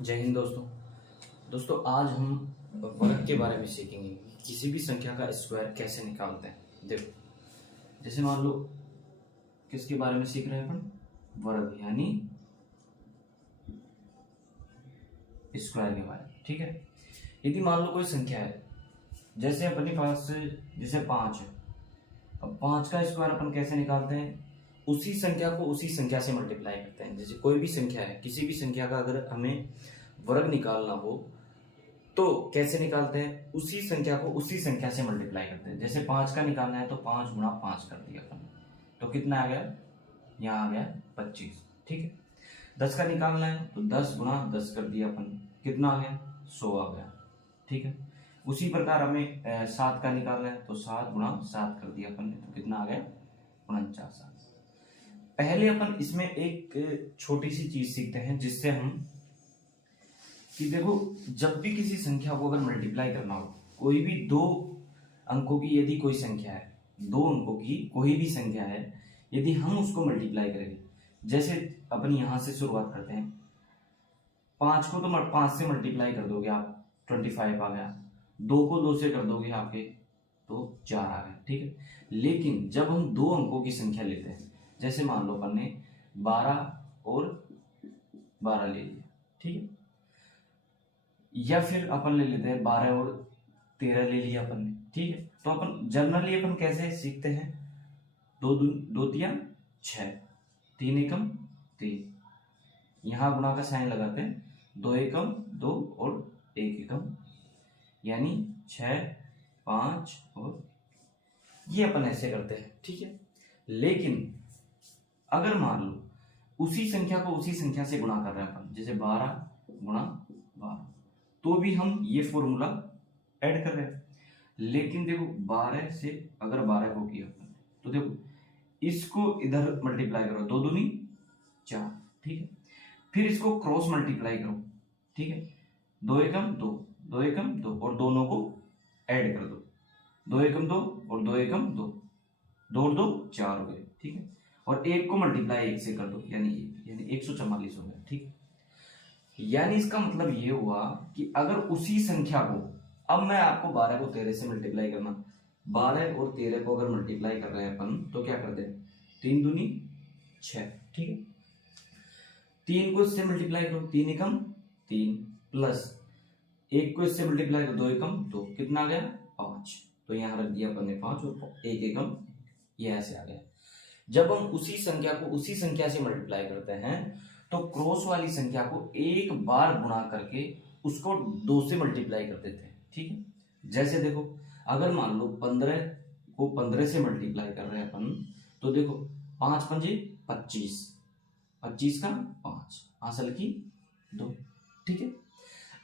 जय हिंद दोस्तों। आज हम वर्ग के बारे में सीखेंगे। किसी भी संख्या का स्क्वायर कैसे निकालते हैं। देखो, जैसे मान लो किसके बारे में सीख रहे हैं अपन, वर्ग यानी स्क्वायर के बारे में। ठीक है, यदि मान लो कोई संख्या है, जैसे अपने पास जैसे 5 है। अब 5 का स्क्वायर अपन कैसे निकालते हैं, उसी संख्या को उसी संख्या से मल्टीप्लाई करते हैं। जैसे कोई भी संख्या है, किसी भी संख्या का अगर हमें वर्ग निकालना हो तो कैसे निकालते हैं, उसी संख्या को उसी संख्या से मल्टीप्लाई करते हैं। जैसे 5 का निकालना है तो 5 गुणा 5 कर दिया अपन, तो कितना आ गया, यहाँ आ गया 25। ठीक है, 10 का निकालना है तो 10 गुणा 10 कर दिया अपन, कितना आ गया, 100 आ गया। ठीक है, उसी प्रकार हमें 7 का निकालना है तो 7 गुणा 7 कर दिया अपन ने, तो कितना आ गया, 49। पहले अपन इसमें एक छोटी सी चीज सीखते हैं, जिससे हम कि देखो, जब भी किसी संख्या को अगर मल्टीप्लाई करना हो, कोई भी दो अंकों की यदि कोई संख्या है, दो अंकों की कोई भी संख्या है, यदि हम उसको मल्टीप्लाई करेंगे, जैसे अपन यहां से शुरुआत करते हैं, 5 को तो 5 से मल्टीप्लाई कर दोगे आप, 25 आ गया। 2 को 2 से कर दोगे आपके तो 4 आ गया। ठीक है, लेकिन जब हम दो अंकों की संख्या लेते हैं, जैसे मान लो अपन ने 12 और 12 ले लिया, ठीक है, या फिर अपन ले लेते हैं 12 और 13 ले लिया अपन ने। ठीक है, तो अपन जनरली अपन कैसे सीखते हैं, 2 तिया 6, 3 एकम 3, यहां गुणा का साइन लगाते हैं, 2 एकम 2 और 1 एकम, यानी 6, 5 और ये अपन ऐसे करते हैं। ठीक है, लेकिन अगर मान लो उसी संख्या को उसी संख्या से गुणा कर रहे हैं अपन, जैसे 12 गुणा 12, तो भी हम ये फॉर्मूला ऐड कर रहे हैं। लेकिन देखो, 12 से अगर 12 को किया अपन, तो देखो इसको इधर मल्टीप्लाई करो, 2 दूनी 4। ठीक है, फिर इसको क्रॉस मल्टीप्लाई करो। ठीक है, 2 एकम 2, 2 एकम 2 और दोनों को ऐड कर दो, 2 एकम 2 और 2 एकम 2, 2 और 2 4 हो गए। ठीक है, और 1 को मल्टीप्लाई 1 से कर दो, यानी 144 हो गया। ठीक है, यानी इसका मतलब ये हुआ कि अगर उसी संख्या को, अब मैं आपको 12 को 13 से मल्टीप्लाई करना, 12 और 13 को अगर मल्टीप्लाई कर रहे हैं अपन, तो क्या करते हैं, 3 दूनी 6। ठीक है, 3 को इससे मल्टीप्लाई करो, 3 एकम 3, प्लस 1 को इससे मल्टीप्लाई करो, 2 एकम 2, कितना आ गया, 5। तो यहां रख दिया अपन ने 5 और 1 एकम, ये ऐसे आ गया। जब हम उसी संख्या को उसी संख्या से मल्टीप्लाई करते हैं, तो क्रॉस वाली संख्या को एक बार गुणा करके उसको 2 से मल्टीप्लाई कर देते हैं। ठीक है, जैसे देखो, अगर मान लो 15 को 15 से मल्टीप्लाई कर रहे हैं अपन, तो देखो 5 पंजे 25, 25 का 5, हासिल की 2। ठीक है,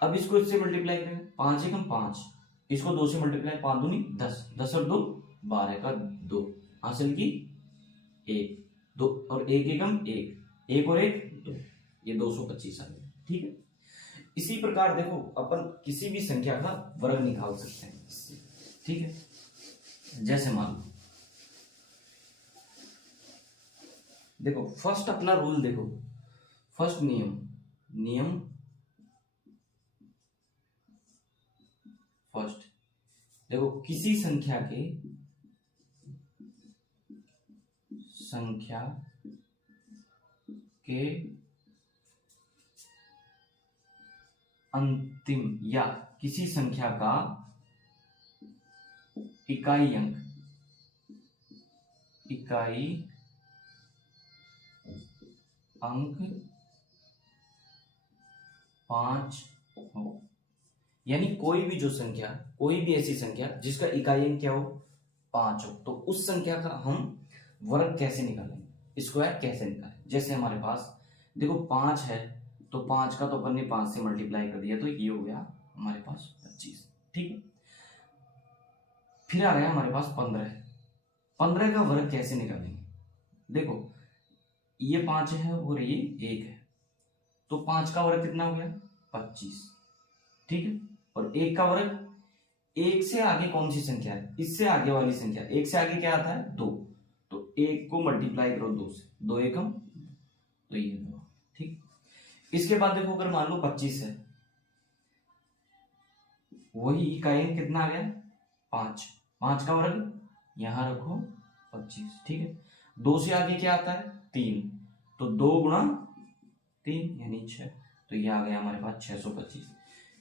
अब इसको इससे मल्टीप्लाई करेंगे, 5 एकम 5, इसको 2 से मल्टीप्लाई, 5 दूनी 10, 10 और 2 12 का 2, हासिल की 1, 2 और 1 एकम 1, 1 और 1 2, ये 225 आ गया। ठीक है, इसी प्रकार देखो अपन किसी भी संख्या का वर्ग निकाल सकते हैं इससे। ठीक है, जैसे मान लो, देखो फर्स्ट अपना रूल देखो, फर्स्ट नियम फर्स्ट, देखो किसी संख्या के अंतिम या किसी संख्या का इकाई अंक 5 हो, यानी कोई भी जो संख्या, कोई भी ऐसी संख्या जिसका इकाई अंक क्या हो, 5 हो, तो उस संख्या का हम वर्ग कैसे निकालेंगे, स्क्वायर कैसे निकालें। जैसे हमारे पास देखो 5 है, तो 5 का तो अपन ने 5 से मल्टीप्लाई कर दिया, तो ये हो गया हमारे पास 25। ठीक है, फिर आ गया हमारे पास 15 है, 15 का वर्ग कैसे निकालेंगे, देखो ये 5 है और ये 1 है, तो 5 का वर्ग कितना हो गया, 25। ठीक है, और 1 का वर्ग, 1 से आगे कौन सी संख्या है, इससे आगे वाली संख्या, 1 से आगे क्या आता है, 2, तो 1 को मल्टीप्लाई करो 2 से, 2 एकम, तो ये 2। ठीक, इसके बाद देखो अगर मान लो 25 है, वही इकाई कितना आ गया 5, 5 का वर्ग यहां रखो 25, ठीक है। 2 से आगे क्या आता है 3, तो 2 गुणा 3 यानी 6, तो ये आ गया हमारे पास 625।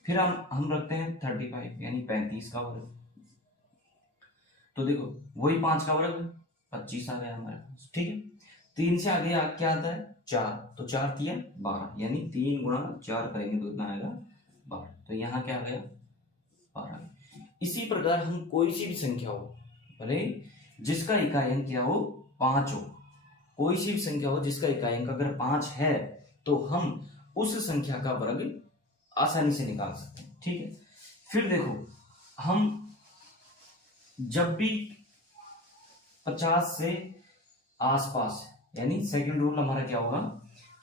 फिर हम रखते हैं 35 यानी 35 का वर्ग, तो देखो वही 5 का वर्ग 25 आ गया हमारे पास, ठीक है। 3 से आगे क्या आता है 4, तो 4 3 12 यानी 3 गुणा 4 करेंगे तो कितना आएगा 12, तो यहाँ क्या आ गया 12। इसी प्रकार हम कोई सी भी संख्या हो, भले जिसका इकाई क्या हो 5 हो, कोई सी भी संख्या हो जिसका इकाई अगर 5 है, तो हम उस संख्या का वर्ग आसानी से निकाल सकते हैं, ठीक है। फिर देखो हम जब भी 50 से आसपास, यानी सेकंड रूल हमारा क्या होगा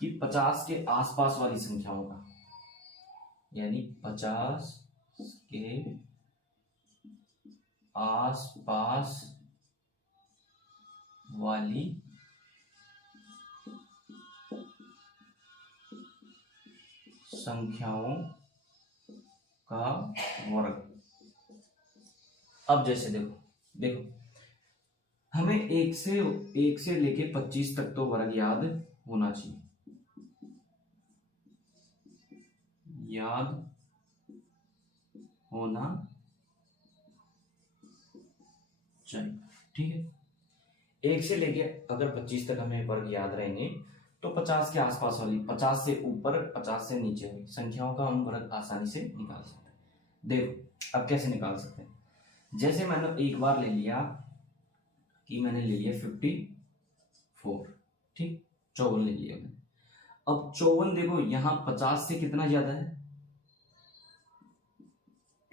कि 50 के आसपास वाली संख्या होगा, यानी 50 के आसपास वाली संख्याओं का वर्ग। अब जैसे देखो हमें 1 से लेके 25 तक तो वर्ग याद होना चाहिए, याद होना चाहिए, ठीक है। 1 से लेके अगर 25 तक हमें वर्ग याद रहेंगे, तो 50 के आसपास वाली, 50 से ऊपर 50 से नीचे वाली संख्याओं का हम वर्ग आसानी से निकाल सकते हैं। देखो अब कैसे निकाल सकते हैं, जैसे मैंने एक बार ले लिया कि मैंने ले लिया 54, ठीक, 54 ले लिया मैंने। अब 54 देखो यहां 50 से कितना ज्यादा है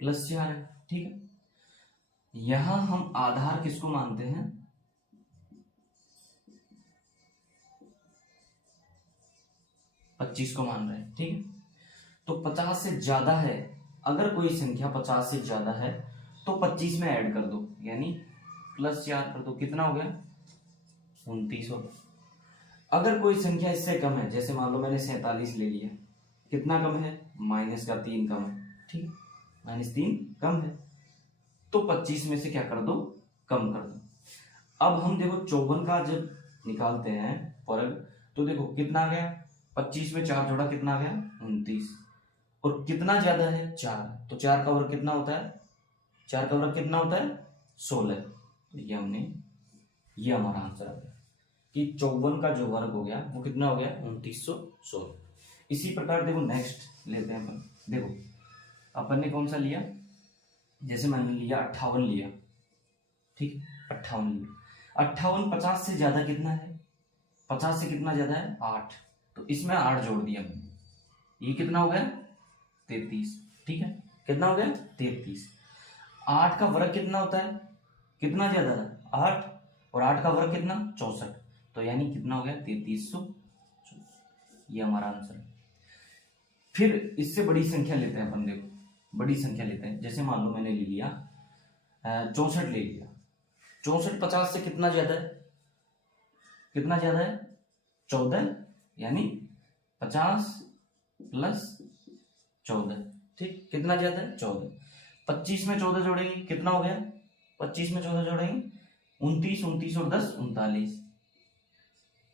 +4 है, ठीक है। यहां हम आधार किसको मानते हैं 25 को मान रहे हैं, ठीक है। तो 50 से ज्यादा है, अगर कोई संख्या 50 से ज्यादा है तो 25 में ऐड कर दो, यानी +4 कर दो, कितना हो गया 29 हो गया। अगर कोई संख्या इससे कम है, जैसे मान लो मैंने 47 ले लिया, कितना कम है -3 कम है, ठीक, -3 कम है, तो 25 में से क्या कर दो कम कर दो। अब हम देखो 54 का जब निकालते हैं वर्ग, तो देखो कितना आ गया 25 में 4 जोड़ा कितना आ गया 29, और कितना ज्यादा है 4, तो 4 का वर्ग कितना होता है, 4 का वर्ग कितना होता है 16, तो ये हमारा आंसर आ गया कि 54 का जो वर्ग हो गया वो कितना हो गया 2916। इसी प्रकार देखो नेक्स्ट लेते हैं अपन, देखो अपन ने कौन सा लिया, जैसे मैंने लिया 58 लिया, ठीक, 58 लिया। 58 50 से ज्यादा कितना है, 50 से कितना ज्यादा है 8, तो इसमें 8 जोड़ दिया मैंने, ये कितना हो गया 33, ठीक है, कितना हो गया 33। 8 का वर्ग कितना होता है, कितना ज्यादा था 8, और 8 का वर्ग कितना 64, तो यानी कितना हो गया 3300, ये हमारा आंसर है। फिर इससे बड़ी संख्या लेते हैं अपन, देखो बड़ी संख्या लेते हैं, जैसे मान लो मैंने ले लिया 64 ले लिया, 64 50 से कितना ज्यादा है, कितना ज्यादा है 14, यानी 50 + 14, ठीक, कितना ज्यादा है 14। 25 में 14 जोड़ेंगे कितना हो गया, 25 में 14 जोड़ेंगे 29, 29 और 10 39,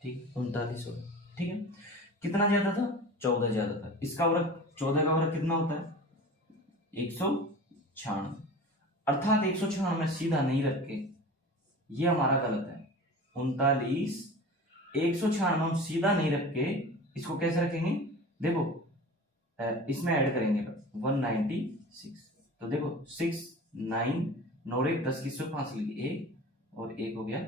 ठीक, 39 हो गया, ठीक है। कितना ज्यादा था 14 ज्यादा था, इसका वर्ग 14 का वर्ग कितना होता है 196, अर्थात 196 में सीधा नहीं रख के, ये हमारा गलत है 39, 196 हम सीधा नहीं रख के इसको कैसे रखेंगे, देखो इसमें ऐड करेंगे 196, तो देखो 6 9 9 1 10 की 5 लिखिए, 1 और 1 हो गया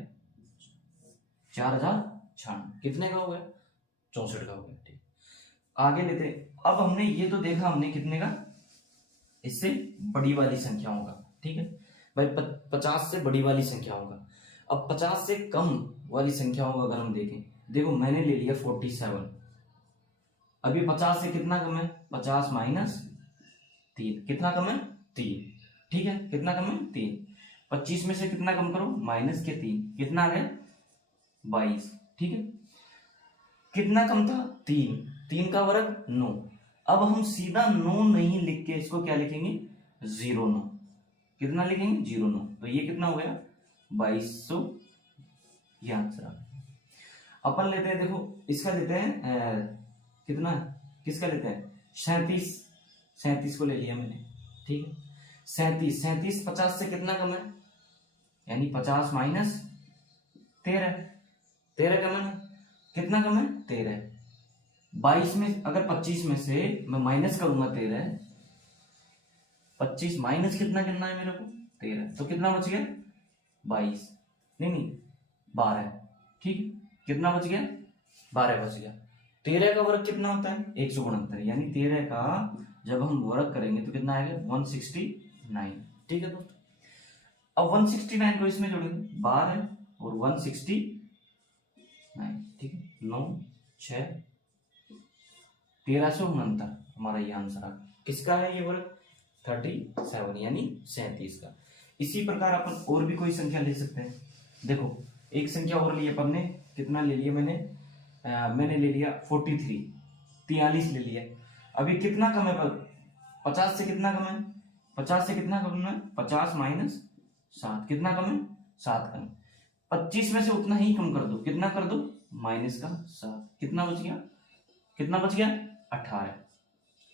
4096, कितने का हो गया 64 का हो गया, ठीक। आगे लेते, अब हमने ये तो देखा हमने कितने का, इससे बड़ी वाली संख्याओं का, ठीक है भाई, 50 से बड़ी वाली संख्याओं का। अब 50 से कम वाली संख्याओं का अगर हम देखें, देखो मैंने ले लिया 47, अभी 50 से कितना कम है 50 - 3, कितना कम है 3, ठीक है, कितना कम है 3। 25 में से कितना कम करो -3, कितना आ गया 22, ठीक है। कितना कम था 3, 3 का वर्ग 9। अब हम सीधा 9 नहीं लिख के इसको क्या लिखेंगे 09। कितना लिखेंगे 09। तो ये कितना हो गया 2200, ये आंसर आ गया। अपन लेते हैं, देखो इसका लेते हैं कितना, किसका लेते हैं 37, 37 को ले लिया मैंने, ठीक है। 37, 37 50 से कितना कम है, यानी 50 माइनस 13, 13 कम है ना, कितना कम है 13। 22 में अगर 25 में से मैं माइनस करूंगा 13, 25 माइनस कितना करना है मेरे को 13, तो कितना बच गया 22, नहीं 12, ठीक। कितना बच गया 12 बच गया। 13 का वर्ग कितना होता है 169, यानी 13 का जब हम वर्ग करेंगे तो कितना आएगा 169, ठीक है दोस्तों। अब 169 को इसमें जोड़ेंगे 12 और 169, ठीक है, 9 6 1369, हमारा ये आंसर आ गया। किसका है ये वर्ग 37, यानी 37 का। इसी प्रकार अपन और भी कोई संख्या ले सकते हैं। देखो एक संख्या और ली अपन ने, कितना ले लिया मैंने ले लिया 43, 43 ले लिया। अभी कितना कम है 50 से कितना कम है, 50 से कितना कम है 50 माइनस 7, कितना कम है 7 कम। 25 में से उतना ही कम कर दो, कितना कर दो माइनस का 7, कितना बच गया 18,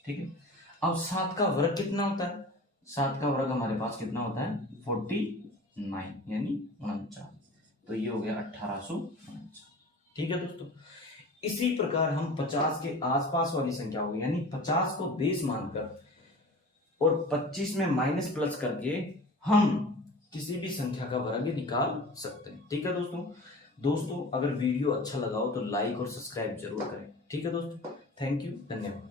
ठीक है। अब 7 का वर्ग कितना होता है, 7 का वर्ग हमारे पास कितना होता है 49, यानी 49, तो ये हो गया 1849, ठीक है दोस्तों। इसी प्रकार हम 50 के आसपास वाली संख्या होगी, यानी 50 को बेस मानकर और 25 में माइनस प्लस करके हम किसी भी संख्या का वर्ग निकाल सकते हैं, ठीक है दोस्तों। अगर वीडियो अच्छा लगा हो तो लाइक और सब्सक्राइब जरूर करें, ठीक है दोस्तों। थैंक यू, धन्यवाद।